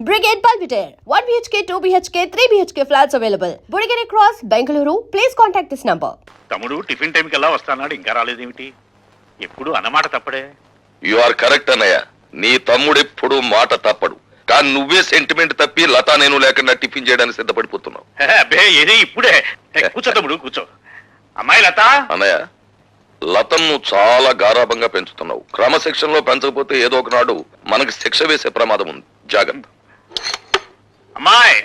Brigade Belvedere, 1 BHK, 2 BHK, 3 BHK flats available. Burigere Cross, Bengaluru. Please contact this number. తమ్ముడు tiffin టైంకి ఎలా వస్తాన్నాడు ఇంకా రాలేదేమిటి? ఎప్పుడు అన్నమాట తప్పడే. యు ఆర్ కరెక్ట్ అన్నయ్య. నీ తమ్ముడు ఎప్పుడు మాట తప్పడు. కానీ నువ్వే సెంటిమెంట్ తప్పి లతా నేను లేకుండా టిఫిన్ చేయడానికి సిద్ధపడిపోతున్నావు. అబ్బే ఏది ఇప్పుడే. కూర్చో తమ్ముడు కూర్చో. అమ్మాయి లత. అన్నయ్య, లతను చాలా గారాభంగా పెంచుతున్నావు. క్రమశిక్షణలో పెంచకపోతే ఏదో ఒకనాడు మనకి శిక్ష వేసే ప్రమాదం ఉంది. జాగ్రత్త. అమ్మాయి,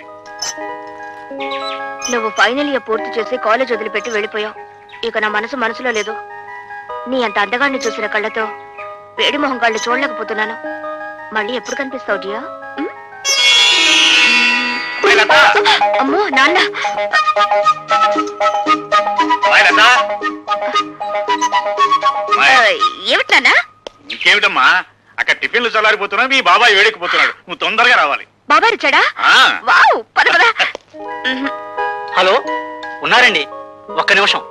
నువ్వు ఫైనల్ ఇయర్ పూర్తి చేసి కాలేజ్ వదిలిపెట్టి వెళ్ళిపోయావు. ఇక నా మనసులో లేదు. నీ అంత అందగాన్ని చూసిన కళ్ళతో వేడి మొహం కళ్ళు చూడలేకపోతున్నాను. మళ్ళీ ఎప్పుడు కనిపిస్తావు డియా? అమ్మో నాన్న. ఏమిటి నాన్న? ఇంకేమిటమ్మా, అక్కడ టిఫిన్లు చల్లారిపోతున్నా, మీ బాబాయ్ వేడెక్కిపోతున్నాడు. నువ్వు తొందరగా రావాలి. బాబా రిచాడా? వావ్, పద పద. హలో, ఉన్నారండి? ఒక్క నిమిషం.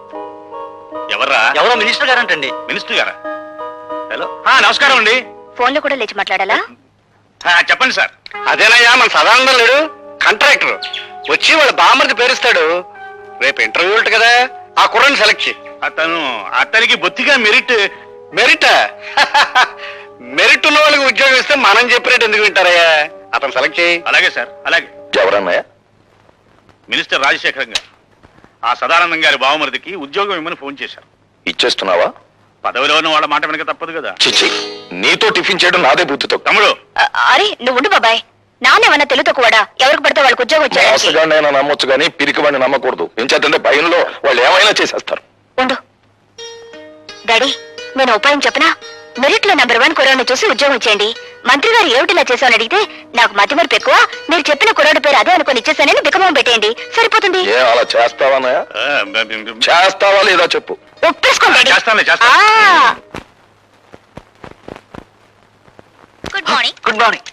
ఎవర్రా? ఎవరో మినిస్టర్ గారంటండి. మినిస్టర్ గారా? హలో, నమస్కారం అండి. ఫోన్ లో కూడా లేచి మాట్లాడాలా? చెప్పండి సార్. అదేనయ్యా, మన సదానందం లేడు, కాంట్రాక్టర్ వచ్చి వాళ్ళ బామ్మర్ది పేరుస్తాడు. రేపు ఇంటర్వ్యూ ఉంటుంది కదా, ఆ కుర్రని సెలెక్ట్ చేయి. అతనికి బొత్తిగా మెరిట్. మెరిట్ మెరిట్ ఉన్న వాళ్ళకి ఉద్యోగం ఇస్తే మనం చెప్పినట్టు ఎందుకు వింటారయ్యా? అతను సెలెక్ట్ చేయి. అలాగే సార్, అలాగే. ఎవరన్నయ్య? మినిస్టర్ రాజశేఖరం గారు ఆ సదానందం గారి బావమరిదికి ఉద్యోగం ఇమ్మని ఫోన్ చేశారు. ఇచ్చేస్తున్నావా? పదవిలో ఉన్న వాళ్ళ మాట వెనక తప్పదు కదా. చిచ్చి, నీతో టిఫిన్ చేయడం నాదే బుద్ధితో. తమ్ముడు, అరే నువ్వు ఉండు బాబాయ్. నానేమన్నా తెలుతో కూడా ఎవరికి పడితే వాళ్ళకి ఉద్యోగం వచ్చాడు. మోసగాడినైనా నమ్మొచ్చు కానీ పిరికివాడిని నమ్మకూడదు. ఏం చేద్దంటే భయంలో వాళ్ళు ఏమైనా చేసేస్తారు. ఉండు డాడీ, నేను ఉపాయం చెప్పనా? మెరిట్ లో నెంబర్ 1 కుర్రాడిని చూసి ఉద్యోగం ఇచ్చేయండి. మంత్రి గారు ఏమిటిలా చేశామని అడిగితే నాకు మతి మరపు ఎక్కువ, మీరు చెప్పిన కుర్రాడు పేరు అదే అనుకుని ఇచ్చేసానని బికమం పెట్టేయండి, సరిపోతుంది. ఏ అలా చేస్తావా? చేస్తావా లేదా చెప్పు. ఒప్పేసుకోండి. చేస్తానులే, గుడ్ మార్నింగ్. Good morning.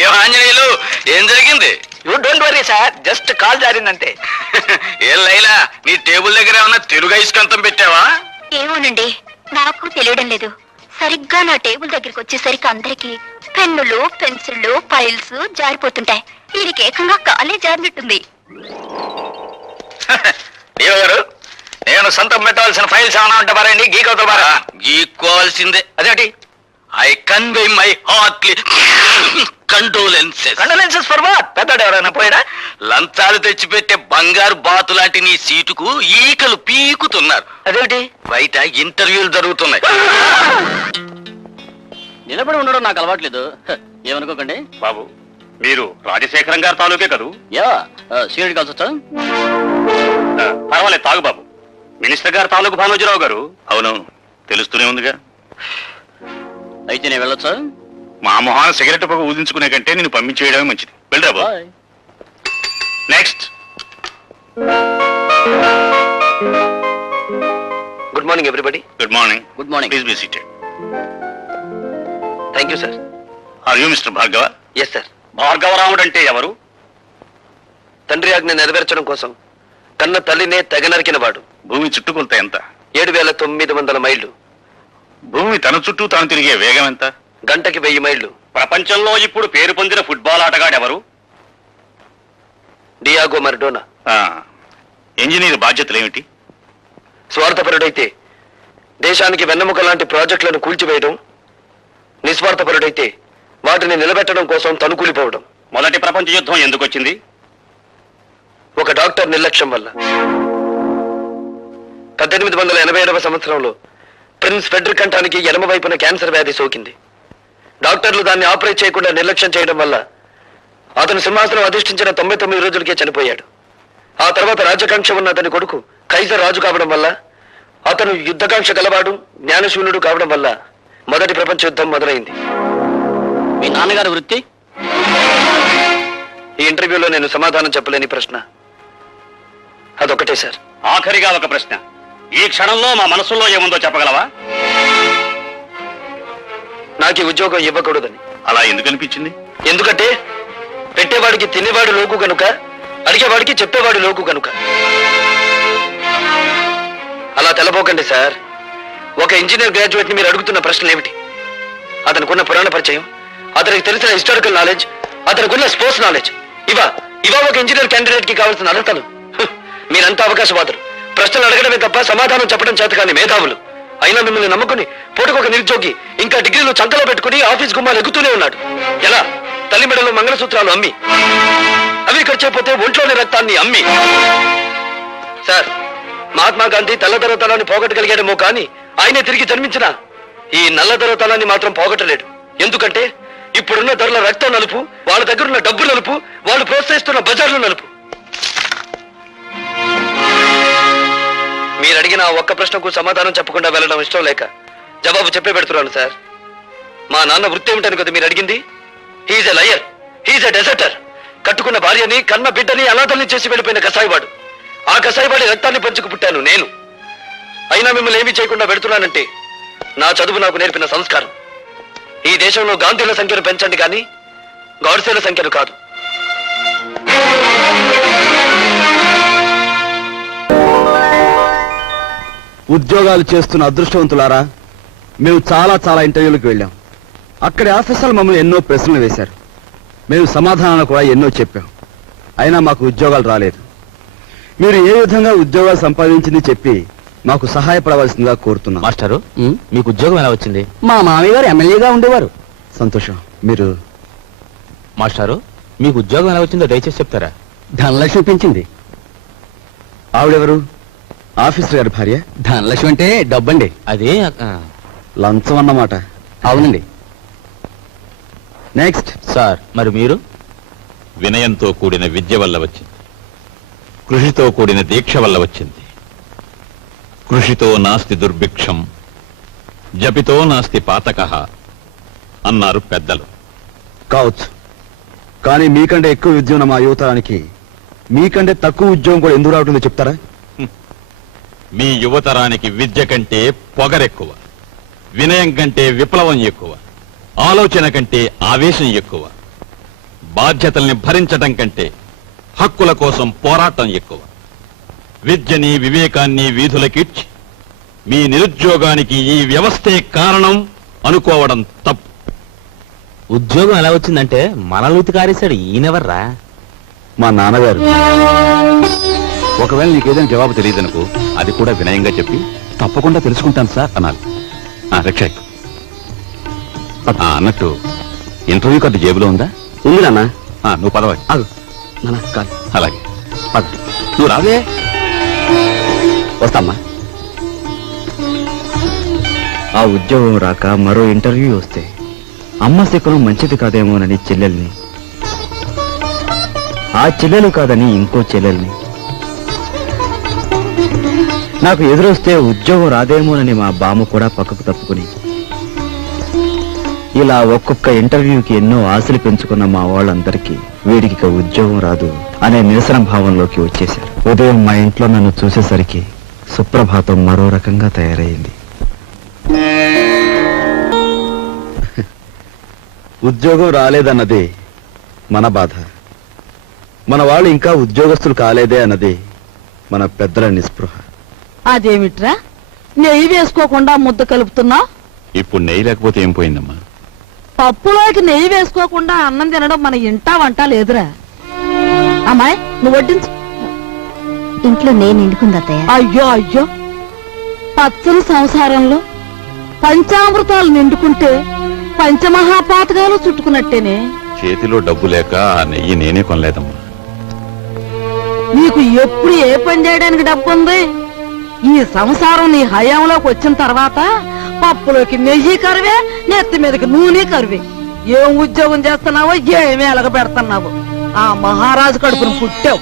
ఏం ఆంజనేయులు, ఏం జరిగింది? You don't worry sir, just call జారిందంటే. ఏం లైలా, నీ టేబుల్ దగ్గర ఏమన్నా తెలుగు ఐస్కంతం పెట్టావా? ఏమోనండి, నాకు తెలియడం లేదు. సరిగ్గా నా టేబుల్ దగ్గరికి వచ్చేసరికి అందరికి పెన్నులు, పెన్సిళ్ళు, ఫైల్స్ జారిపోతుంటాయి. వీడికి ఏకంగా కాలే జారినట్టుంది. గారు, నేను సొంతం పెట్టవలసిన ఫైల్స్ ఏమైనా ఉంటే పారండి. గీకవుతారా? గీక్కోవాల్సిందే. అదేంటి? I convey my heartly condolences. Condolences for what? పెద్దడు ఎవరైనా పోయాడా? లంచాలు తెచ్చిపెట్టే బంగారు బాతు లాంటి నీ సీటుకు ఈకలు పీకుతున్నారు. అదేంటి? బయట ఇంటర్వ్యూలు జరుగుతున్నాయి. నిలబడి ఉండడం నాకు అలవాట్లేదు, ఏమనుకోకండి. బాబు, మీరు రాజశేఖరం గారి తాలూకే కదూ? యా, సీరియడ్ కాల్స్ వచ్చా? పర్వాలేదు, తాగు బాబు. మినిస్టర్ గారు తాలూకు భానోజీరావు గారు. అవును, తెలుస్తూనే ఉందిగా. అయితే నేను వెళ్ళొచ్చా? మా మొహాన సిగరెట్ పొగ ఊదించుకునే కంటే నేను పంపించేయడమే మంచిది. వెళ్ళరా బాబు. Next. Good morning everybody. Good morning. Good morning. Please be seated. Thank you sir. Are you mister Bhargava? Yes sir. భార్గవరాముడు అంటే ఎవరు? తండ్రి ఆజ్ఞ నెరవేర్చడం కోసం కన్న తల్లినే తెగ నరికిన వాడు. భూమి చుట్టుకొలత ఎంత? 7,900 మైళ్ళు. భూమి తన చుట్టూ తాను తిరిగే వేగం ఎంత? గంటకి 1000 మైళ్ళు. ప్రపంచంలో ఇప్పుడు పేరు పొందిన ఫుట్బాల్ ఆటగాడెవరు? Diego Maradona. ఇంజనీర్ బాధ్యతలు ఏమిటి? స్వార్థపరుడైతే దేశానికి వెన్నెముక లాంటి ప్రాజెక్టులను కూల్చివేయడం, నిస్వార్థపరుడైతే వాటిని నిలబెట్టడం కోసం తనుకూలిపోవడం. మొదటి ప్రపంచ యుద్ధం ఎందుకు వచ్చింది? ఒక డాక్టర్ నిర్లక్ష్యం వల్ల. 1887వ సంవత్సరంలో ప్రిన్స్ ఫెడ్రిక్ కంఠానికి ఎడమ వైపున క్యాన్సర్ వ్యాధి సోకింది. డాక్టర్లు దాన్ని ఆపరేట్ చేయకుండా నిర్లక్ష్యం చేయడం వల్ల అతను సింహాసనం అధిష్ఠించిన 99 రోజులకే చనిపోయాడు. ఆ తర్వాత రాజకాంక్ష ఉన్న అతని కొడుకు కైజర్ రాజు కావడం వల్ల, అతను యుద్ధకాంక్ష గలవాడు, జ్ఞానశూన్యుడు కావడం వల్ల మొదటి ప్రపంచ యుద్ధం మొదలైంది. మీ నాన్నగారి వృత్తి? ఈ ఇంటర్వ్యూలో నేను సమాధానం చెప్పలేని ప్రశ్న అదొకటే సార్. ఆఖరిగా ఒక ప్రశ్న. ఈ క్షణంలో మా మనసులో ఏముందో చెప్పగలవా? నాకు ఈ ఉద్యోగం ఇవ్వకూడదని. అలా ఎందుకు అనిపించింది? ఎందుకంటే పెట్టేవాడికి తినేవాడు లోకు గనుక, అడిగేవాడికి చెప్పేవాడు లోకు గనుక. తెల్లబోకండి సార్. ఒక ఇంజనీర్ గ్రాడ్యుయేట్ ని మీరు అడుగుతున్న ప్రశ్నలు ఏమిటి? అతనికున్న పురాణ పరిచయం, అతనికి తెలిసిన హిస్టారికల్ నాలెడ్జ్, అతనికున్న స్పోర్ట్స్ నాలెడ్జ్, ఇవా ఒక ఇంజనీర్ క్యాండిడేట్ కి కావాల్సిన అర్హతలు. మీరంతా అవకాశవాదులు. ప్రశ్నలు అడగడమే తప్ప సమాధానం చెప్పడం చేత కానీ మేధావులు. అయినా మిమ్మల్ని నమ్ముకుని పూటకొక నిరుద్యోగి ఇంకా డిగ్రీలు చంకలో పెట్టుకుని ఆఫీస్ గుమ్మాలు ఎక్కుతూనే ఉన్నాడు. ఎలా? తల్లి మెడలో మంగళసూత్రాలు అమ్మి, అవి ఖర్చైపోతే ఒంట్లోని రక్తాన్ని అమ్మి. సార్, మహాత్మా గాంధీ తెల్లదొరతనాన్ని పోగొట్టగలిగాడేమో కానీ ఆయనే తిరిగి జన్మించిన ఈ నల్లదొరతనాన్ని మాత్రం పోగొట్టలేడు. ఎందుకంటే ఇప్పుడున్న ధరల రక్తం నలుపు, వాళ్ళ దగ్గరున్న డబ్బు నలుపు, వాళ్ళు ప్రోత్సహిస్తున్న బజార్లు నలుపు. మీరు అడిగిన ఒక్క ప్రశ్నకు సమాధానం చెప్పకుండా వెళ్ళడం ఇష్టం లేక జవాబు చెప్పే పెడుతున్నాను సార్. మా నాన్న వృత్తి ఏమిటని కదా మీరు అడిగింది? హీఈస్ ఎ లయర్, హీఈస్ ఎ డెజర్టర్. కట్టుకున్న భార్యని, కన్న బిడ్డని అనాథల్ని చేసి వెళ్ళిపోయిన కసాయివాడు. ఆ కసాయివాడి రక్తాన్ని పంచుకు పుట్టాను నేను. అయినా మిమ్మల్ని ఏమీ చేయకుండా పెడుతున్నానంటే నా చదువు నాకు నేర్పిన సంస్కారం. ఈ దేశంలో గాంధీల సంఖ్యను పెంచండి కానీ గాడ్సేల సంఖ్యను కాదు. ఉద్యోగాలు చేస్తున్న అదృష్టవంతులారా, మేము చాలా ఇంటర్వ్యూలకు వెళ్ళాం. అక్కడి ఆఫీసర్లు మమ్మల్ని ఎన్నో ప్రశ్నలు వేశారు. మేము సమాధానాలు కూడా ఎన్నో చెప్పాం. అయినా మాకు ఉద్యోగాలు రాలేదు. మీరు ఏ విధంగా ఉద్యోగాలు సంపాదించింది చెప్పి మాకు సహాయపడవలసిందిగా కోరుతున్నాం. మాస్టరు, మీకు ఉద్యోగం ఎలా వచ్చింది? మా మామయ్య గారు ఎమ్మెల్యేగా ఉండేవారు. సంతోషం. మీరు? మాస్టారు, మీకు ఉద్యోగం ఎలా వచ్చిందో దయచేసి చెప్తారా? ధనలక్ష్మి పెంచింది. ఆవిడెవరు? ఆఫీసర్ గారి భార్య. ధనలక్ష్మి అంటే డబ్బండి. అదే లంచం అన్నమాట. అవునండి. నెక్స్ట్. సార్, మరి మీరు? వినయంతో కూడిన విద్య వల్ల వచ్చింది, కృషితో కూడిన దీక్ష వల్ల వచ్చింది. కృషితో నాస్తి దుర్భిక్షం, జపితో నాస్తి పాతకః అన్నారు పెద్దలు. కావచ్చు, కానీ మీకంటే ఎక్కువ విద్య ఉన్న మా యువతరానికి మీకంటే తక్కువ ఉద్యోగం కూడా ఎందుకు రావటుందో చెప్తారా? మీ యువతరానికి విద్య కంటే పొగరెక్కువ, వినయం కంటే విప్లవం ఎక్కువ, ఆలోచన కంటే ఆవేశం ఎక్కువ, బాధ్యతల్ని భరించటం కంటే హక్కుల కోసం పోరాటం ఎక్కువ. విద్యని వివేకాన్ని వీధులకిడ్చి మీ నిరుద్యోగానికి ఈ వ్యవస్థే కారణం అనుకోవడం తప్పు. ఉద్యోగం ఎలా వచ్చిందంటే మనల్ని ఉతికారేశాడు ఈయనెవర్రా? మా నాన్నగారు. ఒకవేళ నీకేదైనా జవాబు తెలియదనుకో, అది కూడా వినయంగా చెప్పి తప్పకుండా తెలుసుకుంటాను సార్ అనాలి. రక్ష అన్నట్టు ఇంటర్వ్యూ కార్డు జేబులో ఉందా? ఉంది నాన్న. నువ్వు పదవ. అలాగే పద. నువ్వు రావే. వస్తామ్మా. ఆ ఉద్యోగం రాక మరో ఇంటర్వ్యూ వస్తే అమ్మ శకునం మంచిది కాదేమోనని చెల్లెల్ని, ఆ చెల్లెలు కాదని ఇంకో చెల్లెల్ని, నాకు ఎదురొస్తే ఉద్యోగం రాదేమోనని మా బామ్మ కూడా పక్కకు తప్పుకుని, ఇలా ఒక్కొక్క ఇంటర్వ్యూకి ఎన్నో ఆశలు పెంచుకున్న మా వాళ్ళందరికీ వీడికి ఇక ఉద్యోగం రాదు అనే నిరసన భావంలోకి వచ్చేశారు. ఉదయం మా ఇంట్లో నన్ను చూసేసరికి సుప్రభాతం మరో రకంగా తయారైంది. ఉద్యోగం రాలేదన్నదే మన బాధ. మన వాళ్ళు ఇంకా ఉద్యోగస్తులు కాలేదే అన్నదే మన పెద్దల నిస్పృహ. అదేమిట్రా నెయ్యి వేసుకోకుండా ముద్ద కలుపుతున్నా? ఇప్పుడు నెయ్యి లేకపోతే ఏం పోయిందమ్మా? పప్పులోకి నెయ్యి వేసుకోకుండా అన్నం తినడం మన ఇంటా వంట లేదురా. అమ్మాయి, నువ్వు వడ్డించు. ఇంట్లో నేను నిండుకుందత్తయ్య. అయ్యో పచ్చని సంసారంలో పంచామృతాలు నిండుకుంటే పంచమహాపాతకాలు చుట్టుకున్నట్టేనే. చేతిలో డబ్బు లేక ఆ నెయ్యి నేనే కొనలేదమ్మా. నీకు ఎప్పుడు ఏ పని చేయడానికి డబ్బు ఉంది? ఈ సంసారం నీ హయాంలోకి వచ్చిన తర్వాత పప్పులోకి నెయ్యి కరువే, నెత్తి మీదకి నూనె కరువే. ఏం ఉద్యోగం చేస్తున్నావో, ఏమీ ఎలగబెడుతున్నావు. ఆ మహారాజు కడుపును పుట్టావు.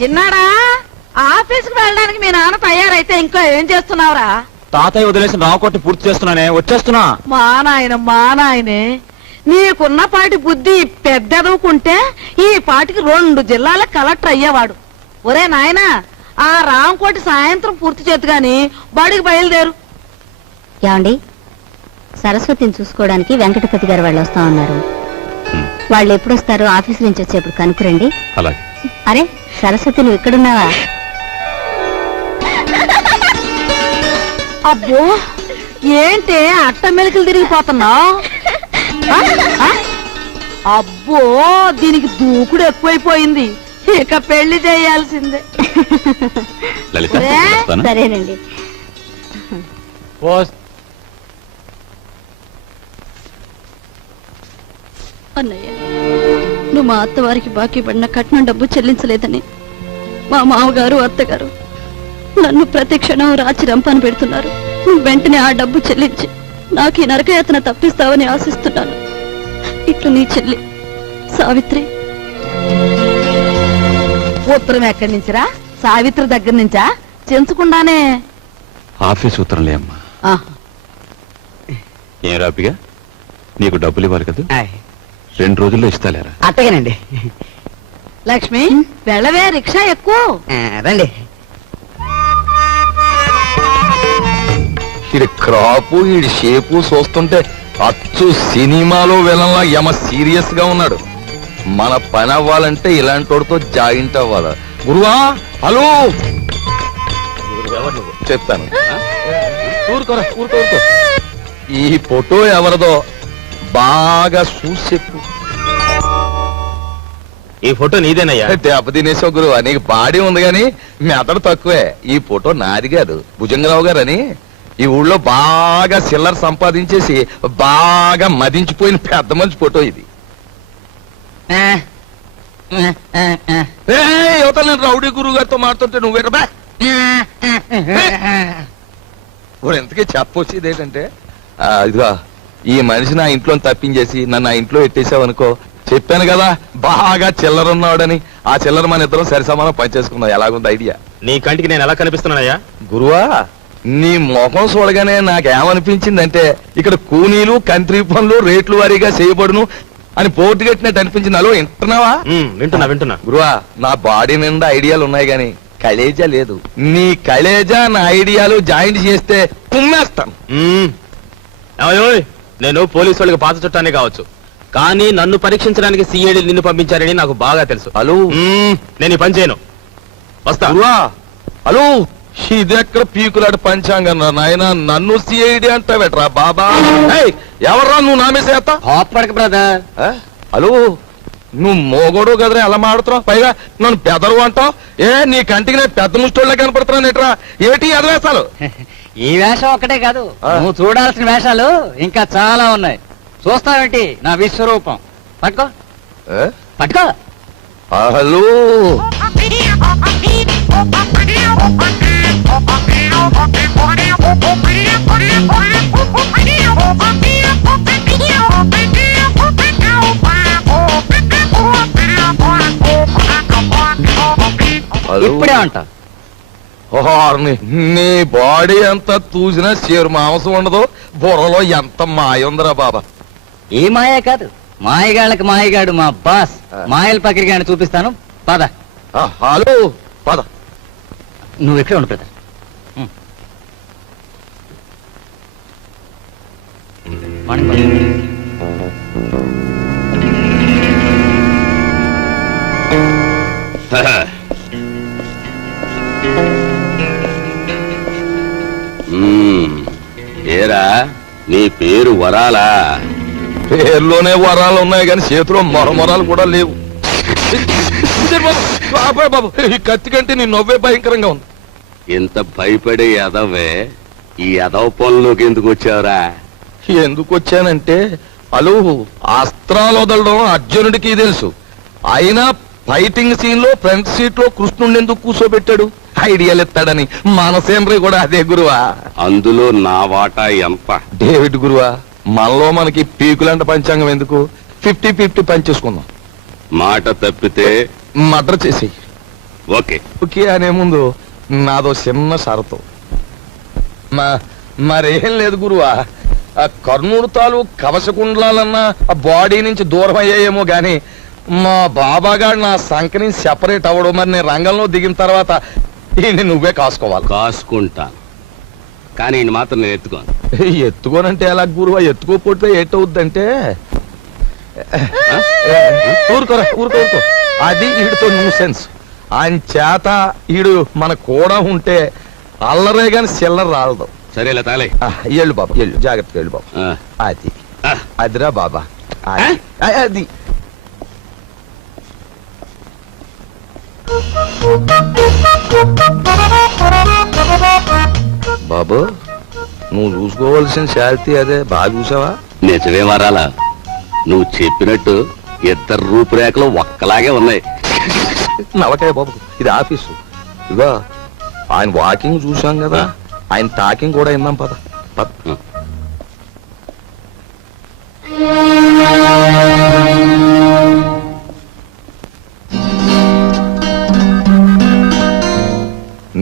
చిన్నాడా, ఆఫీస్కి వెళ్ళడానికి మీ నాన్న తయారైతే ఇంకా ఏం చేస్తున్నావురా? తాతయ్య వదిలేసిన రావకొట్టి పూర్తి చేస్తున్నానే, వచ్చేస్తున్నా. మా నాయనే, నీకున్న పాటి బుద్ధి పెద్దదుకుంటే ఈ పాటికి 2 జిల్లాల కలెక్టర్ అయ్యేవాడు. ఒరే నాయనా ఆ రాంకోటి సాయంత్రం పూర్తి చేతు గాని బడికి బయలుదేరు. ఏమండి, సరస్వతిని చూసుకోవడానికి వెంకటపతి గారు వాళ్ళు వస్తా ఉన్నారు. వాళ్ళు ఎప్పుడు వస్తారో ఆఫీస్ నుంచి వచ్చేప్పుడు కనుక్కురండి. అలాగే. అరే సరస్వతి, నువ్వు ఇక్కడున్నావా? అబ్బో ఏంటే అట్ట మెలికలు తిరిగిపోతున్నావు? అబ్బో దీనికి దూకుడు ఎక్కువైపోయింది. ఇక పెళ్లి చేయాల్సిందే. లలిత, ఒరే, వస్తానా? సరేనండి. అన్నయ్య, నువ్వు మా అత్తవారికి బాకీ పడిన కట్నం డబ్బు చెల్లించలేదని మా మామగారు అత్తగారు నన్ను ప్రతి క్షణం రాచి రంపాన పెడుతున్నారు. నువ్వు వెంటనే ఆ డబ్బు చెల్లించి నాకు ఈ నరకయాతన తప్పిస్తావని ఆశిస్తున్నాను. ఇట్లు నీ చెల్లి సావిత్రి. ఉత్తరం ఎక్కడి నుంచిరా? సావిత్రి దగ్గర నుంచా? చెంచకుండానే ఆఫీస్ ఉత్తరంలే అమ్మా. ఏం రాపిగా, నీకు డబ్బులు ఇవ్వాలి కదా, 2 రోజుల్లో ఇస్తాలేరా? అట్టగేనండి. లక్ష్మి వెళ్ళవే, రిక్షా ఎక్కువ రండి. ఇది క్రాపు, ఈ షేపు చూస్తుంటే అచ్చు సినిమాలో విలన్లా యమ సీరియస్ గా ఉన్నాడు. మన పని అవ్వాలంటే ఇలాంటి వాడితో జాయింట్ అవ్వాలా? గురువా, హలో చెప్తాను. ఊరుకోరా, ఊరుకో. ఈ ఫోటో ఎవరిదో బాగా చూసి చెప్పు. ఈ ఫోటో నీదేనయ్యా? దెబ్బ తినేసావు గురువా, నీకు బాడీ ఉంది గాని మెదడు తక్కువే. ఈ ఫోటో నాది కాదు, భుజంగరావు గారని ఈ ఊళ్ళో బాగా సిల్లర్ సంపాదించేసి బాగా మదించిపోయిన పెద్ద మంచి ఫోటో ఇది. యువత నేను రౌడీ గురువు గారితో మాట్లాడుతుంటే నువ్వేటబా ఇప్పుడు ఎంతకీ చెప్పొచ్చేది ఏంటంటే, ఇదిగా ఈ మనిషి నా ఇంట్లో తప్పించేసి నన్ను ఆ ఇంట్లో ఎట్టేసావనుకో, చెప్పాను కదా బాగా చిల్లర ఉన్నాడని. ఆ చిల్లర మన ఇద్దరం సరి సమానం పనిచేసుకుందాం. ఎలాగుంది ఐడియా? నీ కంటికి నేను ఎలా కనిపిస్తున్నానయ్యా? గురువా, నీ ముఖం చూడగానే నాకేమనిపించిందంటే ఇక్కడ కూనీలు కంత్రి పనులు రేట్లు వారీగా చేయబడును అని పోటీ కట్టినట్టు అనిపించింది. అలో వింటున్నావా? వింటున్నా. గురువా, నా బాడీ నిండా ఐడియాలు ఉన్నాయి గాని కలేజా లేదు. నీ కలేజా నా ఐడియాలు జాయింట్ చేస్తే కుమ్మేస్తాను. నేను పోలీసు వాళ్ళకి పాత చుట్టానే కావచ్చు, కానీ నన్ను పరీక్షించడానికి సిఐడి నిన్ను పంపించారని నాకు బాగా తెలుసు. హలో, నేను ఈ పని చేయను. వస్తా. గురువా, హలో, ఇదెక్కడ పీకులాడు పంచాంగం నాయన, నన్ను సిఐడి అంటావేట్రా బాబా? ఎవర్రా నువ్వు నామేసేస్తా? బ్రదర్. హలో, నువ్వు మోగోడు కదరా, ఎలా మాడుతున్నావు? పైగా నన్ను పెదరు అంటావు. నీ కంటికి నేను పెద్ద ముష్టోళ్ళ కనపడుతున్నాను ఎట్రా? ఏటి ఎదవేస్తాలు? ఈ వేషం ఒక్కటే కాదు, నువ్వు చూడాల్సిన వేషాలు ఇంకా చాలా ఉన్నాయి. చూస్తావేంటి నా విశ్వరూపం? పట్టుకో పట్టుకో. హలో, ఇప్పుడే అంట. నీ బాడీ అంతా తూసినా చేరు మాంసం ఉండదు, బుర్రలో ఎంత మాయ ఉందిరా బాబా. ఈ మాయే కాదు, మాయగాళ్ళకి మాయగాడు మా బాస్ మాయల పకిరిగాని చూపిస్తాను. పద. హలో, పద. నువ్వు ఎక్కడ ఉండు బ్రదర్. ఏరా, నీ పేరు వరాలా? పేర్లోనే వరాలు ఉన్నాయి కానీ చేతిలో మొరమొరాలు కూడా లేవు. బాబు, ఈ కత్తి కంటే నీ నవ్వే భయంకరంగా ఉంది. ఇంత భయపడే ఎదవే ఈ ఎదవ పొలంలోకి ఎందుకు వచ్చావురా? ఎందుకు వచ్చానంటే, అలు అస్త్రాలు వదలడం అర్జునుడికి తెలుసు. అయినా ఫైటింగ్ సీన్ లో ఫ్రంట్ సీట్ లో కృష్ణుడిని ఎందుకు కూర్చోబెట్టాడు? ఐడియాలు ఎత్తాడని. మనసేంద్రి కూడా అదే గురువా. అందులో నా వాటా ఎంత? డేవిడ్ గురువా, మనలో మనకి పీకులంట పంచాంగం ఎందుకు? 50-50 పనిచేసుకుందాం. మాట తప్పితే మర్డర్ చేసి. ఓకే ఓకే అనే ముందు నాదో చిన్న షరతు. మరేం లేదు గురువా, ఆ కర్ణుడు తాలూ కవచకుండలాలన్నా ఆ బాడీ నుంచి దూరం అయ్యాయేమో గాని మా బాబాగాడు నా సంఖ్యని సెపరేట్ అవ్వడం, మరి నేను రంగంలో దిగిన తర్వాత ఈయన్ని నువ్వే కాసుకోవాలి. కాసుకుంటాను, కానీ ఈయన మాత్రం నేను ఎత్తుకోను. ఎత్తుకోనంటే ఎలా గురువా? ఎత్తుకోకపోతే ఏటవుద్దంటే ఊరుకోరా, ఊరుకో. అది ఈడితో న్యూ సెన్స్. ఆయన చేత ఈడు మన కూడా ఉంటే అల్లరే గాని చిల్లర రాలదు. సరేలా తాలే. ఎళ్ళు బాబా, ఎళ్ళు, జాగ్రత్తగా వెళ్ళు బాబా. అది అదిరా బాబా, అది బాబు, నువ్వు చూసుకోవాల్సిన శాంతి అదే. బాగా చూసావా? నిజమే వరాలా, నువ్వు చెప్పినట్టు ఇద్దరు రూపురేఖలు ఒక్కలాగే ఉన్నాయి. నవకాయ బాబు, ఇది ఆఫీసు. ఇదిగో ఆయన వాకింగ్ చూసాం కదా, ఆయన టాకింగ్ కూడా విన్నాం. పద పద.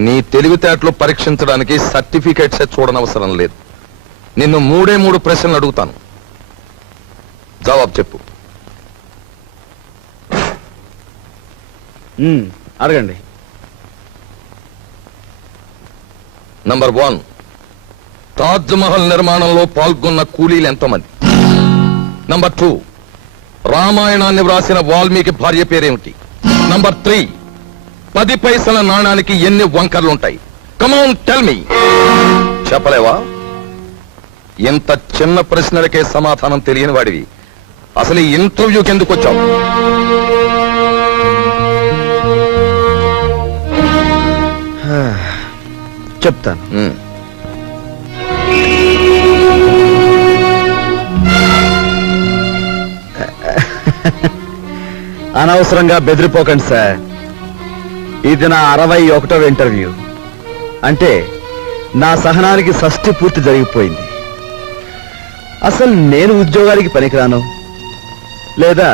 నీ తెలివితేటలు పరీక్షించడానికి సర్టిఫికేట్స్ చూడనవసరం లేదు. నిన్ను 3 ప్రశ్నలు అడుగుతాను, జవాబు చెప్పు. అడగండి. నంబర్ 1, తాజ్ మహల్ నిర్మాణంలో పాల్గొన్న కూలీలు ఎంతమంది? నంబర్ 2, రామాయణాన్ని వ్రాసిన వాల్మీకి భార్య పేరేమిటి? నంబర్ 3, 10 పైసల నాణానికి ఎన్ని వంకర్లుంటాయి? Come on tell me. చెప్పలేవా? ఇంత చిన్న ప్రశ్నలకే సమాధానం తెలియని వాడివి అసలు ఈ ఇంటర్వ్యూకి ఎందుకు వచ్చావు? చెప్తాను. అనవసరంగా బెదిరిపోకండి సార్. ఇది నా 61వ ఇంటర్వ్యూ. అంటే నా సహనానికి షష్ఠి పూర్తి జరిగిపోయింది. అసలు నేను ఉద్యోగానికి పనికిరాను, లేదా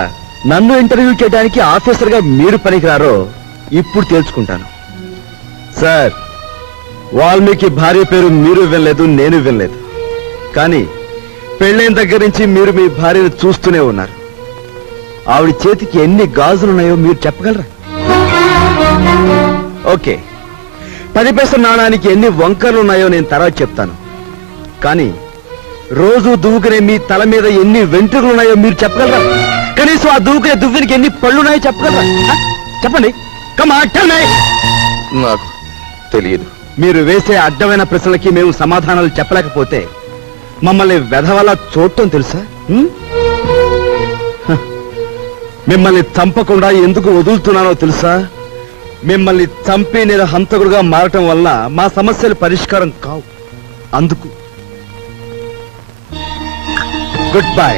నన్ను ఇంటర్వ్యూ చేయడానికి ఆఫీసర్గా మీరు పనికిరారో ఇప్పుడు తేల్చుకుంటాను. సార్, వాల్మీకి భార్య పేరు మీరు వినలేదు, నేను వినలేదు. కానీ పెళ్ళైన దగ్గర నుంచి మీరు మీ భార్యను చూస్తూనే ఉన్నారు. ఆవిడ చేతికి ఎన్ని గాజులున్నాయో మీరు చెప్పగలరా? ఓకే, 10 పైసల నాణానికి ఎన్ని వంకర్లున్నాయో నేను తర్వాత చెప్తాను. కానీ రోజు దువ్వుకునే మీ తల మీద ఎన్ని వెంట్రుకలున్నాయో మీరు చెప్పగలరా? కనీసం ఆ దువ్వుకునే దువ్వునికి ఎన్ని పళ్ళున్నాయో చెప్పగలరా? చెప్పండి. నాకు తెలియదు. మీరు వేసే అడ్డమైన ప్రశ్నలకి మేము సమాధానాలు చెప్పలేకపోతే మమ్మల్ని వెధవలా చూడటం తెలుసా? మిమ్మల్ని చంపకుండా ఎందుకు వదులుతున్నానో తెలుసా? మిమ్మల్ని చంపి నేను హంతకుడుగా మారటం వల్ల మా సమస్యలు పరిష్కారం కావు. అందుకు గుడ్ బై.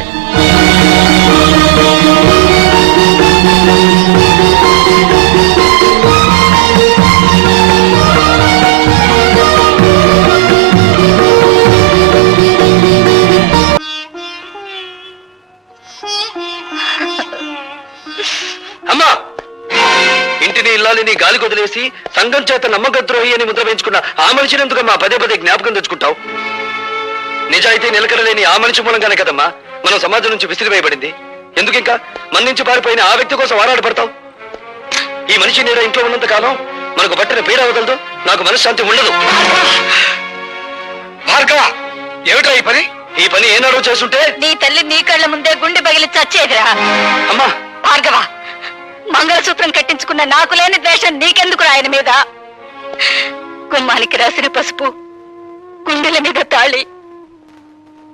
అమ్మా, ఇంటిని ఇల్లాలిని గాలి కొదిలేసి సంఘం చేత నమ్మకద్రోహి అని ముద్ర వేయించుకున్న ఆ మనిషిని ఎందుకు మా పదే జ్ఞాపకం తెచ్చుకుంటావు? నిజాయితీ నిలకడలేని ఆ మనిషి మూలంగానే కదమ్మా మనం సమాజం నుంచి విసిరివేయబడింది. ఎందుకు ఇంకా మన నుంచి పారిపోయిన ఆ వ్యక్తి కోసం ఆరాటపడతావు? ఈ మనిషి నీడ ఇంట్లో ఉన్నంత కాలం మనకు పట్టిన పీడ వదలదు, నాకు మనశ్శాంతి ఉండదు. భార్గవ, ఏమిటా ఈ పని? ఈ పని ఏనాడో చేస్తుంటే నీ తల్లి నీ కళ్ళ ముందే గుండె పగిలి చచ్చేదిరా. అమ్మా భార్గవ, మంగళసూత్రం కట్టించుకున్న నాకు లేని ద్వేషం నీకెందుకు ఆయన మీద? గుమ్మానికి రాసిన పసుపు, గుండెల మీద తాళి,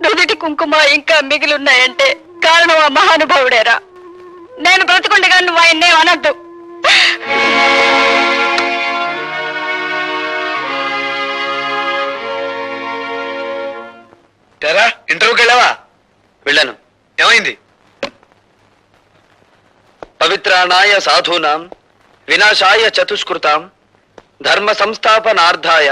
నుదుటి కుంకుమ ఇంకా మిగిలిన్నాయంటే కారణం ఆ మహానుభావుడేరా. నేను బ్రతుకుండగా నువ్వు ఆయన్నే అనద్దు. తెరా ఇంటర్వ్యూకి వెళ్ళావా? వెళ్ళాను. ఏమైంది? పవిత్రాణాయ సాధూనాం వినాశాయ చతుష్కృతాం ధర్మ సంస్థాపనార్థాయ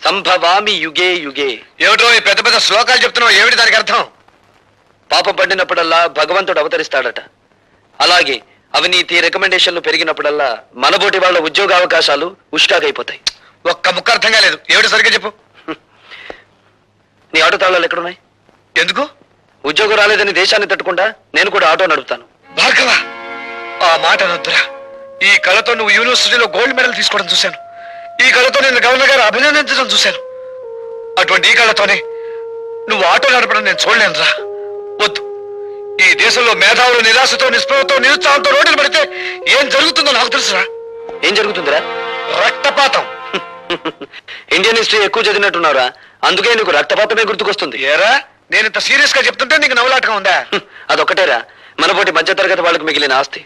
సంభవామి యుగే యుగే. ఏమిటో ఈ పెద్ద పెద్ద శ్లోకాలు చెప్తున్నావు, ఏమిటి దానికి అర్థం? పాపం పండినప్పుడల్లా భగవంతుడు అవతరిస్తాడట. అలాగే అవినీతి రికమెండేషన్లు పెరిగినప్పుడల్లా మనబోటి వాళ్ళ ఉద్యోగ అవకాశాలు ఉష్కాకైపోతాయి. ఒక్క ముక్క అర్థం కాలేదు, ఏమిటి సరిగ్గా చెప్పు. నీ ఆటో తాళాలు ఎక్కడున్నాయి? ఎందుకు? ఉద్యోగం రాలేదని దేశాన్ని తట్టుకుండా నేను కూడా ఆటో నడుపుతాను. భార్గవ, ఆ మాట అనొద్దురా. ఈ కళతో నువ్వు యూనివర్సిటీలో గోల్డ్ మెడల్ తీసుకోవడం చూశాను. ఈ కళతో నేను గవర్నర్ గారు అభినందించడం చూశాను. అటువంటి ఈ కళతోనే నువ్వు ఆటో నడపడం నేను చూడలేనురా. వద్దు. ఈ దేశంలో మేధావులు నిరాశతో, నిస్పృహతో, నిరుత్సాహంతో రోడ్డులు పడితే ఏం జరుగుతుందో నాకు తెలుసురా. ఏం జరుగుతుందిరా? రక్తపాతం. ఇండియన్ హిస్టరీ ఎక్కువ చదివినట్టున్నారా, అందుకే నీకు రక్తపాతమే గుర్తుకొస్తుంది. ఏరా, నేను ఇంత సీరియస్ గా చెప్తుంటే నీకు నవ్వులాటగా ఉందా? అదొక్కటేరా మనపోటి మధ్యతరగతి వాళ్ళకి మిగిలిన ఆస్తి.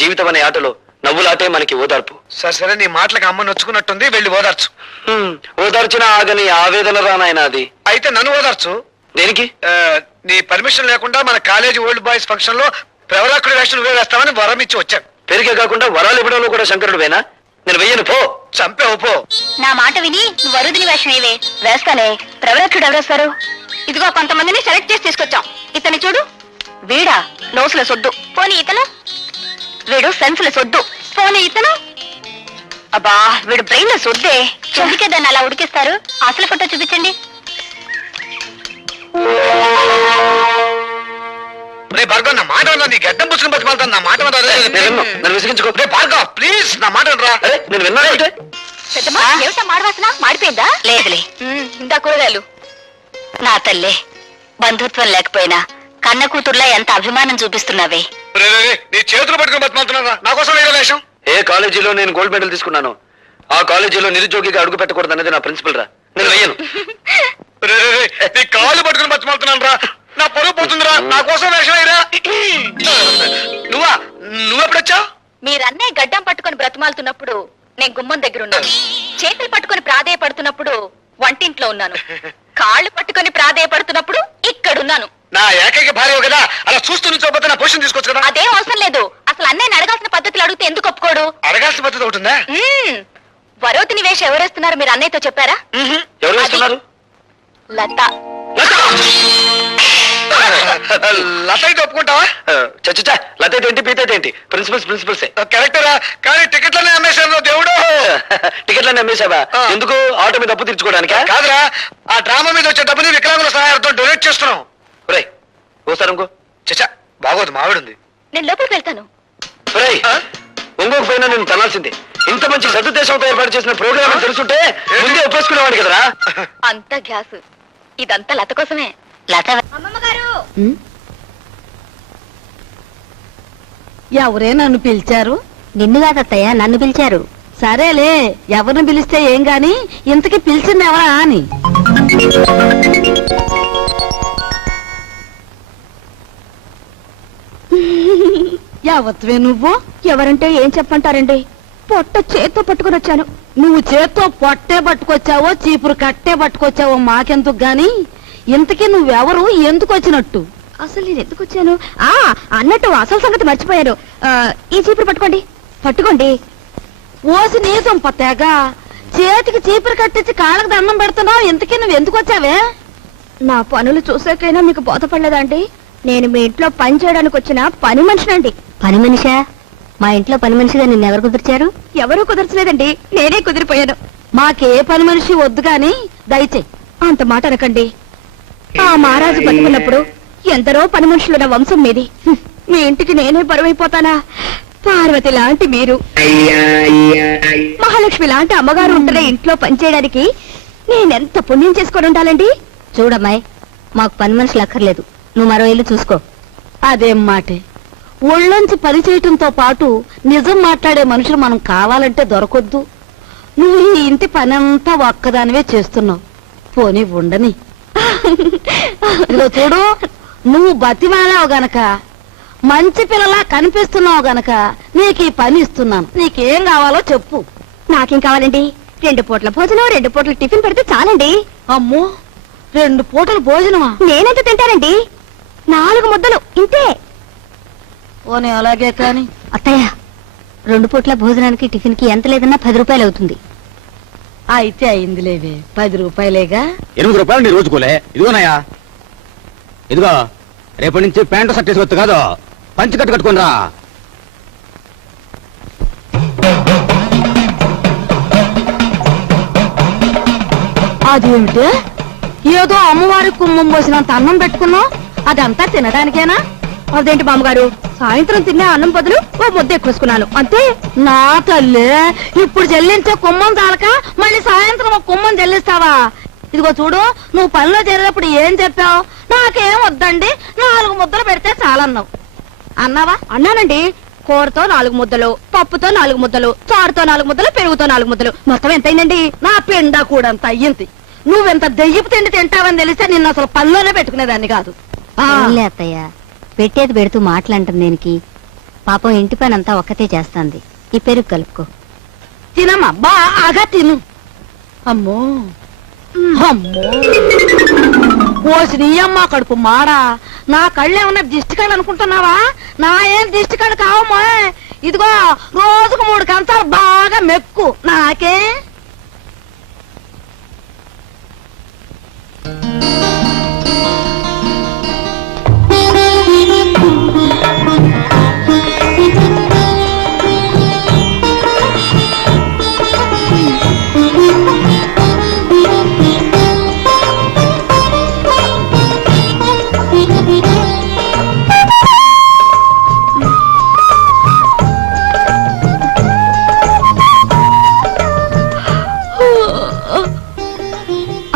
జీవితం అనే ఆటలో నవ్వులాటే మనకి ఓదార్పు. సరే సరే, నీ మాటలకు అమ్మ నొచ్చుకున్నట్టుంది, వెళ్ళి ఓదార్చు. ఓదార్చిన ఆగని ఆవేదన రానాయన అది. అయితే నన్ను ఓదార్చు. దేనికి? నీ పర్మిషన్ లేకుండా మన కాలేజీ ఓల్డ్ బాయ్స్ ఫంక్షన్ లో ప్రవరాకుడి వేషం నువ్వే వేస్తామని వరం ఇచ్చి వచ్చాను. పెరిగే కాకుండా వరాలు ఇవ్వడంలో కూడా శంకరుడువేనా? నేను వెయ్యను, పో. చంపావు, పో. నా మాట విని నువ్వు వరుదిని వేషం ఏవే వేస్తానే. ప్రవరక్షుడు ఎవరేస్తారు? ఇదిగో కొంతమందిని సెలెక్ట్ చేసి తీసుకొచ్చాం. ఇతని చూడు, వీడా నోసుల సొద్దు. పోనీ ఇతను, వీడు సెన్సుల సొద్దు. పోనీ ఇతను, అబ్బా వీడు బ్రెయిన్ సొద్దే. చెందుకే దాన్ని అలా ఉడికిస్తారు. అసలు ఫోటో చూపించండి. రే భార్గవ్, నా మాట విన్నా. నీ గడ్డం పుచ్చుకుని బతిమాలుతాను. నా మాట నన్ను విసిగించుకో. రే భార్గవ్, ప్లీజ్ నా మాట వినరా. నేను విన్నానంటే పెద్దమ్మా, ఏమిటా మాడవాసన? మాడిపోయిందా? లేదులే, ఇందా కూరగాయలు. నా తల్లే, బంధుత్వం లేకపోయినా కన్న కూతుర్లా ఎంత అభిమానం చూపిస్తున్నావే. రే, రే, రే, నీ చేతులు పట్టుకుని బతిమాలుతున్నారా? నా కోసం వేరే వేషం. ఏ కాలేజీలో నేను గోల్డ్ మెడల్ తీసుకున్నాను, ఆ కాలేజీలో నిరుద్యోగిగా అడుగు పెట్టకూడదు అనేది నా ప్రిన్సిపల్ రా. నేను వెయ్యను. రే, రే, రే, నీ కాళ్ళు పట్టుకుని బతిమాలుతున్నాను రా. నా పరువు పోతుందిరా. నా కోసం వేషం వేయరా. నువ్వెప్పుడొచ్చావు? మీరన్నే గడ్డం పట్టుకొని బ్రతిమాలుతున్నప్పుడు నేను గుమ్మం దగ్గర ఉన్నాను. చేతులు పట్టుకొని ప్రాధేయపడుతున్నప్పుడు వంటింట్లో ఉన్నాను. కాళ్ళు పట్టుకొని ప్రాధేయపడుతున్నప్పుడు ఇక్కడున్నాను. నా ఏకైక భార్య కదా, అలా చూస్తూ నుంచోపోతే నా పొజిషన్ తీసుకోవచ్చు కదా. అదేం అవసరం లేదు. అసలు అన్నయ్యని అడగాల్సిన పద్ధతులు అడిగితే ఎందుకు ఒప్పుకోడు? అడగాల్సిన పద్ధతి ఒకటి ఉందా? వరోతిని వేషం ఎవరేస్తున్నారు మీరు అన్నయ్యతో చెప్పారా? ఎవరు వేస్తున్నారు? లత. లత అయితే ఒప్పుకుంటావా? చచ్చా, లత ఏంటి, పీత ఏంటి? ప్రిన్సిపల్సే. కరెక్టరా, కానీ టికెట్లనే అమ్మేశాను దేవుడు. టికెట్లన్నీ అమ్మేశావా? ఎందుకు? ఆటో మీద అప్పు తీర్చుకోవడానికా? కాదురా, ఆ డ్రామా మీద వచ్చే డబ్బుని వికలాంగుల సహాయంతో డొనేట్ చేస్తున్నాం. ఒరేయ్, ఓసారి ఇంకో. చచ్చా, బాగోదు, మావిడుంది. నేను లోపలికి వెళ్తాను. ఒరేయ్, ఇంకొక పైన నేను తనాల్సిందే. ఇంత మంచి సదుద్దేశంతో ఏర్పాటు చేసిన ప్రోగ్రామ్ తెలుసుంటే ముందే ఒప్పేసుకునేవాడు కదరా. అంత గ్యాస్, ఇదంతా లత కోసమే. లత అమ్మమ్మ గారు, ఎవరే నన్ను పిలిచారు? నిన్ను కాదత్తయ్య, నన్ను పిలిచారు. సరేలే, ఎవరిని పిలిస్తే ఏం గాని ఇంతకి పిలిచింది ఎవరా అని. యావత్వే నువ్వు? ఎవరంటే ఏం చెప్పంటారండి? పొట్ట చేత్తో పట్టుకుని వచ్చాను. నువ్వు చేత్తో పొట్టే పట్టుకొచ్చావో చీపురు కట్టే పట్టుకొచ్చావో మాకెందుకు గాని, ఇంతకీ నువ్వెవరు, ఎందుకు వచ్చినట్టు? అసలు నేను ఎందుకు వచ్చాను? అన్నట్టు అసలు సంగతి మర్చిపోయాను. ఈ చీపురు పట్టుకోండి. పట్టుకోండి. ఓసి నీసం పత్తేగా చేతికి చీపురు కట్టించి కాళ్ళకు దండం పెడుతున్నావు. ఇంతకీ నువ్వు ఎందుకు వచ్చావే? నా పనులు చూసాకైనా మీకు బోధపడలేదండి? నేను మీ ఇంట్లో పని చేయడానికి వచ్చిన పని మనిషినండి. పని మనిషా? మా ఇంట్లో పని మనిషిగా నిన్నెవరు కుదిర్చారు? ఎవరూ కుదర్చలేదండి, నేనే కుదిరిపోయాను. మాకే పని మనిషి వద్దు గాని దయచేయి. అంత మాట అనకండి. ఆ మహారాజు బతుకున్నప్పుడు ఎందరో పని మనుషులున్న వంశం మీది. మీ ఇంటికి నేనే బరువైపోతానా? పార్వతి లాంటి మీరు, మహాలక్ష్మి లాంటి అమ్మగారు ఉంటున్న ఇంట్లో పనిచేయడానికి నేనెంత పుణ్యం చేసుకొని ఉండాలండి? చూడమ్మాయి, మాకు పని మనుషులు అక్కర్లేదు. నువ్వు మరో ఇల్లు చూసుకో. అదేం మాటే, ఒళ్ళొంచి పని చేయటంతో పాటు నిజం మాట్లాడే మనుషులు మనం కావాలంటే దొరకొద్దు. నువ్వు ఈ ఇంటి పనంతా ఒక్కదానివే చేస్తున్నావు. పోనీ ఉండని. ఇదిగో చూడు, నువ్వు బతిమాలావు గనక, మంచి పిల్లలా కనిపిస్తున్నావు గనక నీకు ఈ పని ఇస్తున్నాను. నీకేం కావాలో చెప్పు. నాకేం కావాలండి? 2 పూట్ల భోజనం, 2 పూట్ల టిఫిన్ పెడితే చాలండి. అమ్మో, 2 పూటల భోజనమా? నేనెంత తింటానండి? 4 ముద్దలు ఇంతే. పోనీ అలాగే కాని. అత్తయ్య, 2 పూట్ల భోజనానికి టిఫిన్ కి ఎంత లేదన్నా 10 రూపాయలు అవుతుంది. అయితే అయిందిలేవే, 10 రూపాయలేగా. 8 రూపాయలు నీ రోజుకోలే. ఇదిగోనయ్యా, ఇదిగో రేపటి నుంచి ప్యాంటు షర్ట్ వేసుకొచ్చు కాదు, పంచి కట్టు కట్టుకుని రా. అదేమిటే, ఏదో అమ్మవారి కుమ్మం పోసినంత అన్నం పెట్టుకున్నావు, అదంతా తినడానికేనా? అదేంటి బామ్మగారు, సాయంత్రం తినే అన్నం బదులు ఓ ముద్ద ఎక్కువేసుకున్నాను అంతే. నా తల్లి, ఇప్పుడు చెల్లించే కుమ్మం తాలక మళ్ళీ సాయంత్రం ఒక కుమ్మం చెల్లిస్తావా? ఇదిగో చూడు, నువ్వు పనిలో చేరేటప్పుడు ఏం చెప్పావు? నాకేం వద్దండి, 4 ముద్దలు పెడితే చాలన్నావు. అన్నావా? అన్నానండి. కూరతో 4 ముద్దలు, పప్పుతో 4 ముద్దలు, చారుతో 4 ముద్దలు, పెరుగుతో 4 ముద్దలు, మొత్తం ఎంతైందండి? నా పిండా కూడా అంత అయ్యింది. నువ్వెంత దెయ్యపు తిండి తింటావని తెలిస్తే నిన్ను అసలు పనిలోనే పెట్టుకునేదాన్ని కాదు. అత్తయ్య, పెట్టేది పెడుతూ మాట్లాంటుంది దేనికి? పాపం ఇంటి పని అంతా ఒక్కతే చేస్తాంది. ఈ పెరుగు కలుపుకో. తినమ్మా, బాగా తిను. అమ్మో అమ్మో, పోసి నీయమ్మ కడుపు మాడా. నా కళ్ళేమన్నా దిష్టి కళ్ళు అనుకుంటున్నావా? నా ఏం దిష్టి కళ్ళు కావమ్మా. ఇదిగో రోజుకు 3 కంచాలు బాగా మెక్కు. నాకే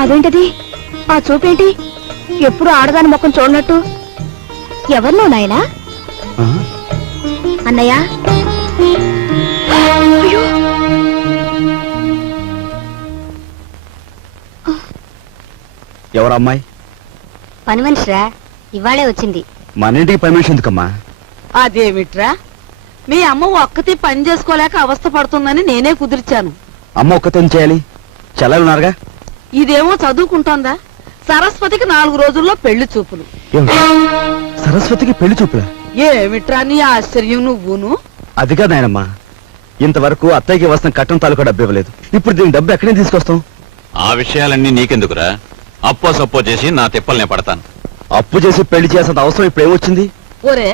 అదేంటది? ఆ చూపేంటి? ఎప్పుడు ఆడదాని ముఖం చూడనట్టు. ఎవరు నువ్వు నాయనా? అన్నయ్య, ఎవరమ్మాయి? పని మనిషిరా, ఇవాళే వచ్చింది. మన ఇంటికి పర్మిషన్ ఎందుకమ్మా? అదేమిట్రా, మీ అమ్మ ఒక్కతి పని చేసుకోలేక అవస్థ పడుతుందని నేనే కుదిర్చాను. అమ్మ ఒక్కతో చేయాలి, చెల్లెలున్నారుగా. ఇదేమో చదువుకుంటోందా? సరస్వతికి 4 రోజుల్లో పెళ్లి చూపులు. ఏమిటి? సరస్వతికి పెళ్లి చూపులా? ఏమిట్రా నీ ఆశ్చర్యం నువ్వును? అదిగా నాయనమ్మా, ఇంతవరకు అత్తయ్యకి వస్తున్న కట్టం తాలూకా డబ్బు ఇవ్వలేదు. ఇప్పుడు దీని డబ్బు ఎక్కడి నుంచి తీసుకొస్తాం? ఆ విషయాలన్నీ నీకెందుకురా? అప్పో సప్పో చేసి నా తిప్పలనే పడతాను. అప్పు చేసి పెళ్లి చేసేంత అవసరం ఇప్పుడు ఏమొచ్చింది? ఒరే,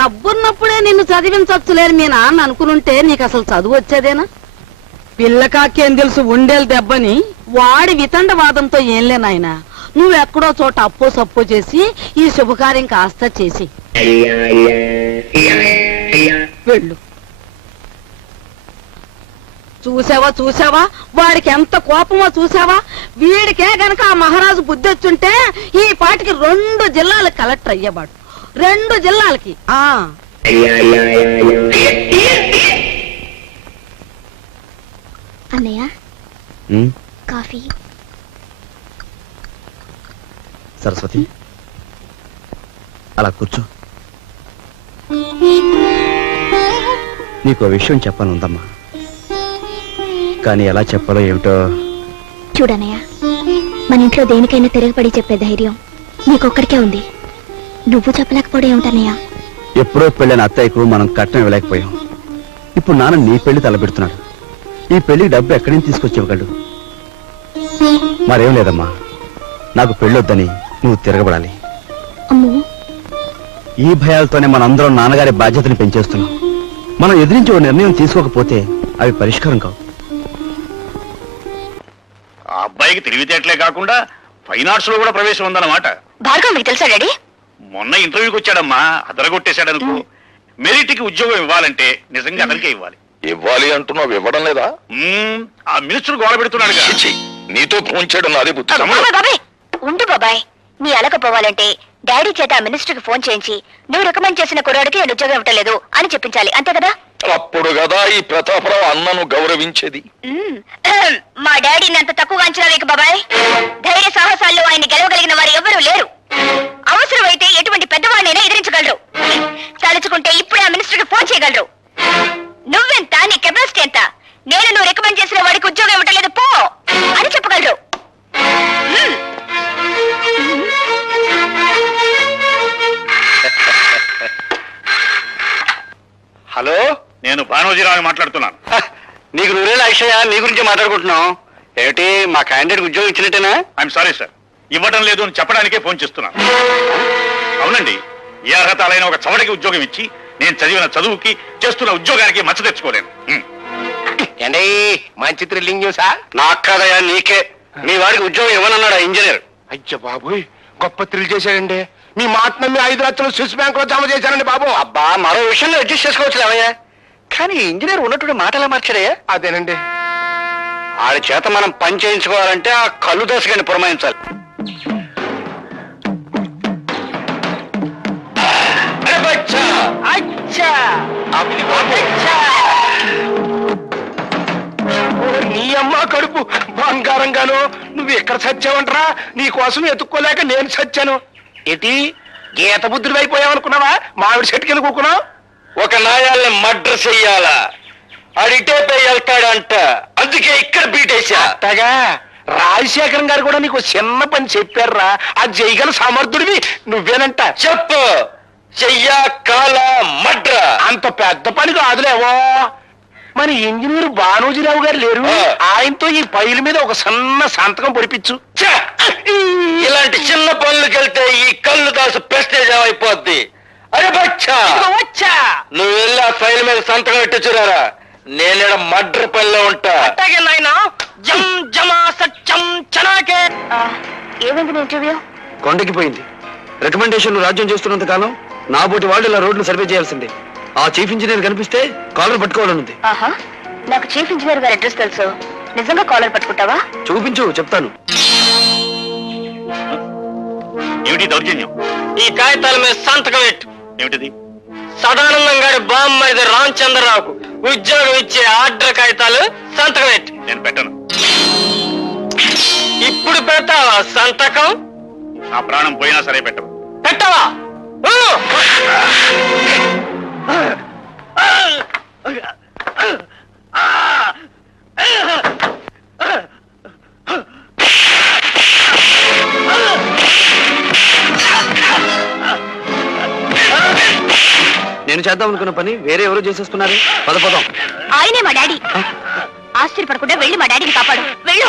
డబ్బున్నప్పుడే నిన్ను చదివించొచ్చులేని మీ నాన్న అనుకునుంటే నీకు అసలు చదువు వచ్చేదేనా? పిల్లకాకేం తెలుసు ఉండేలు దెబ్బని వాడి వితండవాదంతో ఏం లేనాయనా. నువ్వెక్కడో చోట అప్పో సప్పో చేసి ఈ శుభకార్యం కాస్త చేసి వెళ్ళు. చూసావా వాడికి ఎంత కోపమో చూసావా? వీడికే గనక ఆ మహారాజు బుద్ధొచ్చుంటే ఈ పాటికి 2 జిల్లాలకు కలెక్టర్ అయ్యేవాడు. 2 జిల్లాలకి. అన్నయ్య, ఉమ్, కాఫీ. సరస్వతి, అలా కూర్చో. నీకు విషయం చెప్పనుందమ్మా, కానీ ఎలా చెప్పాలో ఏమిటో. చూడన్నయ్య, మన ఇంట్లో దేనికైనా తిరగబడి చెప్పే ధైర్యం నీకొక్కడికే ఉంది. నువ్వు చెప్పలేకపోవడం ఏమిటన్నయ్య? ఎప్పుడో పెళ్ళైన అత్తయ్యకు మనం కట్నం ఇవ్వలేకపోయాం. ఇప్పుడు నాన్న నీ పెళ్లి తలపెడుతున్నాడు. ఈ పెళ్లికి డబ్బు ఎక్కడి నుంచి తీసుకొచ్చేవగలడు? మరేం లేదమ్మా, నాకు పెళ్ళొద్దని నువ్వు తిరగబడాలి. అమ్మో, ఈ భయాలతోనే మనందరం నాన్నగారి బాధ్యతని పెంచేస్తున్నాం. మనం ఎదిరించి ఓ నిర్ణయం తీసుకోకపోతే అవి పరిష్కారం కావు. ఆ అబ్బాయికి తెలివితేటలే కాకుండా ఫైన్ ఆర్ట్స్ లో కూడా ప్రవేశం ఉందన్నమాట. భార్గవ్ మీకు తెలుసా డాడీ? మొన్న ఇంటర్వ్యూకి వచ్చాడమ్మా, అదరగొట్టేశాడనుకో. మెరిట్కి ఉద్యోగం ఇవ్వాలంటే నిజంగా అతనికే ఇవ్వాలి. ఇవ్వాలి అంటున్నావు, ఇవ్వడం లేదా? ఆ మినిస్టర్ గోడ పెడుతున్నాడు. నీతో ఫోన్ చేయడం నాదే బుద్ధి. బాబాయ్ ఉండు బాబాయ్, నీ అలకపోవాలంటే డాడీ చేత ఆ మినిస్టర్ కి ఫోన్ చేయించి నువ్వు రికమెండ్ చేసిన కుర్రాడికి నేను ఉద్యోగం ఇవ్వట్లేదు అని చెప్పించాలి, అంతే కదా? అప్పుడు కదా ఈ ప్రతాపరావు అన్నను గౌరవించేది. మా డాడీని అంత తక్కువగా అంచనా వేయకు బాబాయ్. ధైర్య సాహసాల్లో ఆయన గెలవగలిగిన వారు ఎవరూ లేరు. అవసరమైతే ఎటువంటి పెద్దవాడినైనా ఎదిరించగలరు. తలుచుకుంటే ఇప్పుడే ఆ మినిస్టర్ కి ఫోన్ చేయగలరు. నువ్వెంత, నీ కెపాసిటీ ఎంత? నేను నువ్వు రికమెండ్ చేసిన వాడికి ఉద్యోగం ఇవ్వట్లేదు పో అని చెప్పగలరు. హలో, నేను భానోజీరావు మాట్లాడుతున్నాను. నీకు నూరేళ్ళ అక్షయ, నీ గురించి మాట్లాడుకుంటున్నాం. ఏమిటి, మా క్యాండిడేట్ ఉద్యోగం ఇచ్చినట్టేనా? ఐఎమ్ సారీ సార్, ఇవ్వడం లేదు అని చెప్పడానికే ఫోన్ చేస్తున్నాను. అవునండి, ఏ అర్హతలైన ఒక చవడికి ఉద్యోగం ఇచ్చి నేను చదివిన చదువుకి చేస్తున్న ఉద్యోగానికి మచ్చ తెచ్చుకోలేను. ఏంటి మంచి థ్రిల్లింగ్ న్యూసా? నాకు కాదయా, నీకే. మీ వాడికి ఉద్యోగం ఇవ్వనన్నాడు ఆ ఇంజనీర్. అయ్య బాబోయ్, గొప్ప థ్రిల్ చేశాడండి. మీ మాట నమ్మి 5 లక్షలు స్విస్ బ్యాంక్ లో జమ చేశానండి బాబు. అబ్బా మరో విషయంలో అడ్జస్ట్ చేసుకోవచ్చు లేవయ్యా, కానీ ఇంజనీర్ ఉన్నటువంటి మాట ఎలా మార్చాడయ్యా? అదేనండి. ఆడి చేత మనం పని చేయించుకోవాలంటే ఆ కళ్ళు దశగాని పురమాయించాలి. నీ అమ్మ కడుపు బంగారంగాను. నువ్వు ఎక్కడ చచ్చావంటరా? నీ కోసం ఎత్తుక్కోలేక నేను చచ్చాను. ఎటి గీత బుద్ధుడు అయిపోయావనుకున్నావా? మామిడి చెట్టు కింద కూకున్నావు. ఒక నాయాల్ని మర్డర్ చెయ్యాలా, అడిటే పోయి వెళ్తాడంట, అందుకే ఇక్కడ బీటేశా. అట్టగా రాజశేఖరం గారు కూడా నీకు చిన్న పని చెప్పారా? అది చేయగల సమర్థుడివి నువ్వేనంట. చెప్పు, చెయ్యా కాల మడ్ర. అంత పెద్ద పని కాదులేవో. మన ఇంజనీర్ బానోజీరావు గారు లేరు, ఆయనతో ఈ ఫైల్ మీద ఒక సన్న సంతకం పొడిపించు. ఇలాంటి చిన్న పనులకు వెళ్తే ఈ కళ్ళు దాసు ప్రెస్టేజ్ అయిపోద్ది. అరే బచ్చా, వచ్చా నువ్వు వెళ్ళి ఆ ఫైల్ మీద సంతకం పెట్టించురారా, నేను మడ్ర పనిలో ఉంటా. అట్టాగే నాయనా. జం జమా సత్యం చనాకే. ఏమైంది నీ ఇంటర్వ్యూ? కొండకి పోయింది. రికమెండేషన్లు రాజ్యం చేస్తున్నంత కాలం నా బోటి వాళ్ళు ఇలా రోడ్లు సర్వే చేయాల్సిందే. ఆ చీఫ్ ఇంజనీర్ కనిపిస్తే కాలర్ పట్టుకోవాలనుంది. ఆహా, నాకు చీఫ్ ఇంజనీర్ గారి అడ్రస్ తెలుసు. నిజంగా కాలర్ పట్టుకుంటావా? చూపించు, చెప్తాను. ఏమిటి దౌర్జన్యం? ఈ కాగితాల మీద సంతకం పెట్టు. ఏమిటిది? సదానందం గారి బామ్మది రామచంద్రరావుకు ఉద్యోగం ఇచ్చే ఆర్డర్ కాగితాలు సంతకం పెట్టు. నేను పెట్టను. ఇప్పుడు పెడతావా సంతకం? నా ప్రాణం పోయినా సరే పెట్టను. పెట్టవా? నేను చేద్దాం అనుకున్న పని వేరే ఎవరో చేసేస్తున్నారు. పదం. ఆయనే మా డాడీ. ఆశ్చర్యపడకుండా వెళ్ళి మా డాడీని కాపాడు. వెళ్ళు.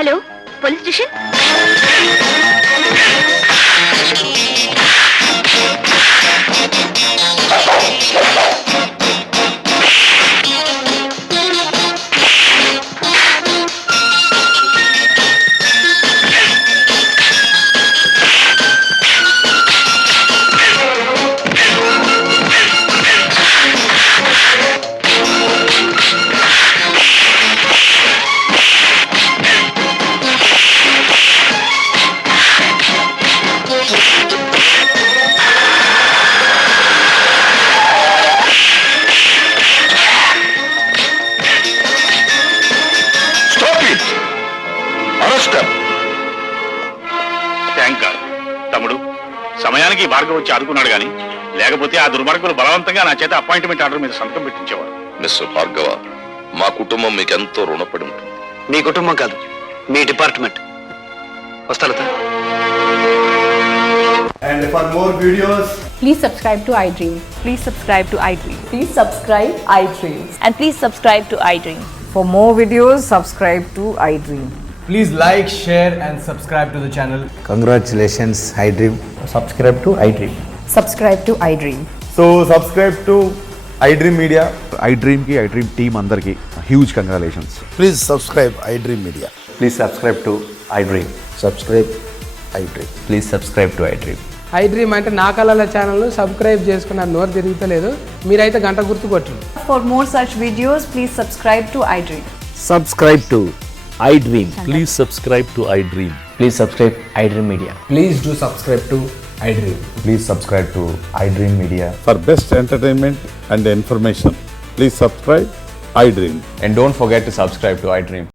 Hello, police station. Thank God. తమ్ముడు, సమయానికి భార్గవ్ వచ్చి ఆదుకున్నాడు గాని లేకపోతే ఆ దుర్మార్గులు బలవంతంగా నా చేత అపాయింట్మెంట్ ఆర్డర్ మీద సంతకం పెట్టించేవారు. మిస్టర్ భార్గవ, మా కుటుంబం మీకెంతో రుణపడి ఉంటుంది. మీ కుటుంబం కాదు, మీ డిపార్ట్మెంట్. వస్తా లత. And for more videos, Please subscribe to iDream. Please subscribe to iDream. Please subscribe iDream. And please subscribe to iDream. For more videos, subscribe to iDream. please like, share and subscribe to the channel. Congratulations iDream. Subscribe to iDream. Subscribe to iDream. So subscribe to iDream Media. iDream కి iDream team అందరికి huge congratulations. Please subscribe iDream Media. Please subscribe to iDream. Subscribe iDream. Please subscribe to iDream. iDream అంటే నా కళల channel subscribe చేసుకున్న నోరు తిరుగుతలేదు. మీరైతే గంట గుర్తు కొట్టండి. For more such videos, please subscribe to iDream. Subscribe to iDream. Please subscribe to iDream. Please subscribe iDream Media. Please do subscribe to iDream. Please subscribe to iDream Media. For best entertainment and information, please subscribe iDream. And don't forget to subscribe to iDream.